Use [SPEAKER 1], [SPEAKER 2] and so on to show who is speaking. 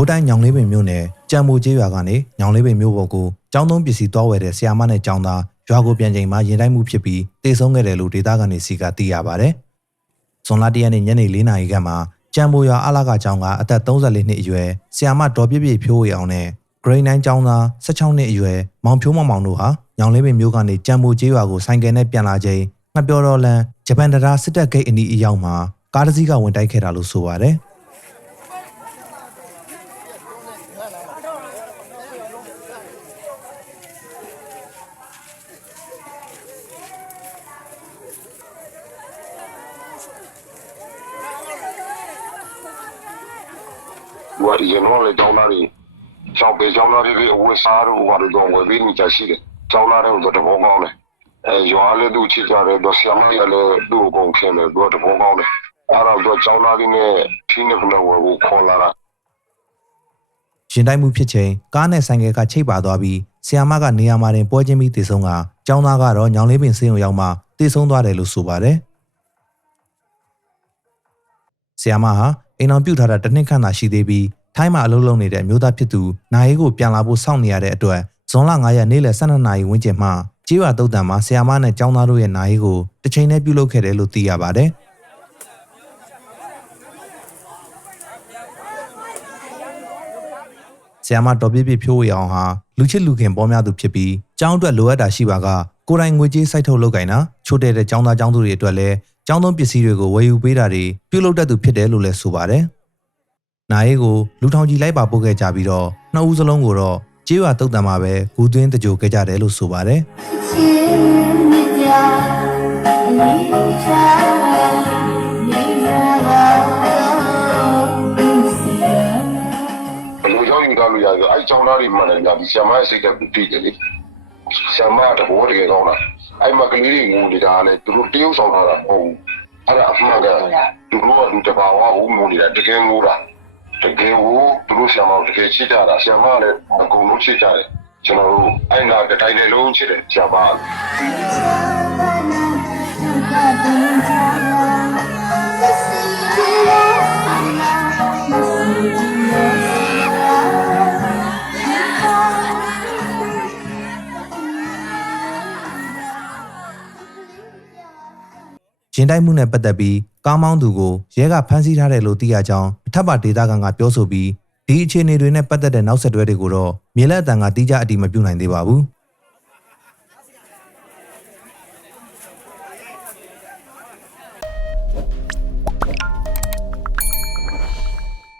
[SPEAKER 1] ကိုးတိုင်းညောင်လေးပင်မြို့နယ်ကြံမိုကျေးရွာကနေညောင်လေးပင်မြို့ပေါ်ကိုကျောင်းသုံးပစ္စည်းသွားဝယ်တဲ့ဆရာမနဲ့ကျောင်းသားရွာကိုပြန်ချိန်မှာရင်တိုက်မှုဖြစ်ပြီးတေဆုံးခဲ့တယ်လို့ဒေသခံတွေစီကသိရပါဗျ။ဇွန်လ၁ရက်နေ့ညနေ၄နာရီခန့်မှာကြံမိုရွာအလာကကျောင်းကအသက်34နှစ်အရွယ်ဆရာမဒေါ်ပြည့်ပြည့်ဖြိုးဝေအောင်နဲ့ grade 9ကျောင်းသား16နှစ်အရွယ်မောင်ဖြိုးမောင်မောင်တို့ဟာညောင်လေးပင်မြို့ကနေကြံမိုကျေးရွာကိုဆိုင်ကယ်နဲ့ပြန်လာချိန်ငှက်ပြော်တော်လန်ဂျပန်တရားစစ်တပ်ဂိတ်အနီးအရောက်မှာကားတစ်စီးကဝင်တိုက်ခဲ့တာလို့ဆိုပါတယ်။
[SPEAKER 2] ဟိုရင်းတော့လေကျောင်းသားတွေကျောင်းပေးကျောင်းသားတွေအဝတ်စားတို့ဘာလို့တော့ဝယ်ပြီးနေကြရှိတယ်ကျောင်းသားတွေကိုတဘောကောင်းတယ်အဲရွာလေးသူချစ်ကြတယ်တော့ဆရာမရလည်းသူ့ကိုခင်တယ်တော့တဘောကောင်းတယ်အဲ့တော့ကျောင်းသားတွေနဲ့ဖြင်းနေကလေးဝယ်ဖို့ခေါ်လာတာ
[SPEAKER 1] ရင်တိုက်မှုဖြစ်ချိန်ကားနဲ့ဆိုင်ကယ်ကချိတ်ပါသွားပြီးဆီယာမကနေရာမှာတင်ပွဲချင်းပြီးတည်ဆုံးကကျောင်းသားကတော့ညောင်လေးပင်ဆေးရုံရောက်မှတည်ဆုံးသွားတယ်လို့ဆိုပါတယ်။ ဆီယာမဟာအိမ်အောင်ပြုတ်ထားတာတစ်နှစ်ခန့်သာရှိသေးပြီးထိုင်းမှာအလုပ်လုပ်နေတဲ့အမျိုးသားဖြစ်သူနာရီကိုပြန်လာဖို့စောင့်နေရတဲ့အတွက်ဇွန်လ9ရက်နေ့လယ်12နာရီဝန်းကျင်မှကြေးရွာတုတ်တံမှာဆီယာမနဲ့ကျောင်းသားတို့ရဲ့နာရီကိုတစ်ချိန်နဲ့ပြုလုပ်ခဲ့တယ်လို့သိရပါတယ်။ဆီယာမတော်ပြည့်ပြည့်ဖြိုးဝေအောင်ဟာလူချစ်လူခင်ပေါ်များသူဖြစ်ပြီးကျောင်းအတွက်လိုအပ်တာရှိပါကကိုယ်တိုင်ငွေကြေးစိုက်ထုတ်လုပ်ကင်တာချို့တဲ့တဲ့ကျောင်းသားကျောင်းသူတွေအတွက်လည်း ကျောင်းသုံးပစ္စည်းတွေကိုဝယ်ယူပေးတာတွေပြုလုပ်တတ်သူဖြစ်တယ်လို့လည်းဆိုပါတယ်။နာရေးကိုလူထောင်ကြီးလိုက်ပါပို့ခဲ့ကြပြီးတော့နှစ်ဦးစလုံးကိုတော့ကျေးရွာတုတ်တံမှာပဲဂူသွင်းတကြိုခဲ့ကြတယ်လို့ဆိုပါတယ်။
[SPEAKER 2] ဘလို့ရောက်ရင်ကလို့ရဆိုအဲကျောင်းသားတွေမှန်တယ်ညာဒီဆရာမရဲ့စိတ်ကပြည့်တယ်လေဆရာမတဘောတကယ်ကောင်းလားအဲ့မှာကလေးတွေငုံနေတာနဲ့သူတို့တရုပ်ဆောင်လာတာမဟုတ်ဘူး အဲ့ဒါအမှန်ကသူတို့ကလူတဘာဝဟုတ်ငုံနေတာတကယ်ငိုတာတကယ်ကိုသူတို့ဆရာမတကယ်ချစ်ကြတာဆရာမလည်းအကုန်လုံးချစ်ကြတယ်ကျွန်တော်တို့အဲ့နာကတိုင်းလည်းလုံးချစ်တယ်ဆရာမ။
[SPEAKER 1] ရင်တိုက်မှုနဲ့ပတ်သက်ပြီးကားမောင်းသူကိုရဲကဖမ်းဆီးထားတယ်လို့သိရကြောင်းအထက်ပါဒေတာကန်ကပြောဆိုပြီးဒီအခြေအနေတွေနဲ့ပတ်သက်တဲ့နောက်ဆက်တွဲတွေကိုတော့မြေလက်အတန်ကတိကျအတိမပြုနိုင်သေးပါဘူး။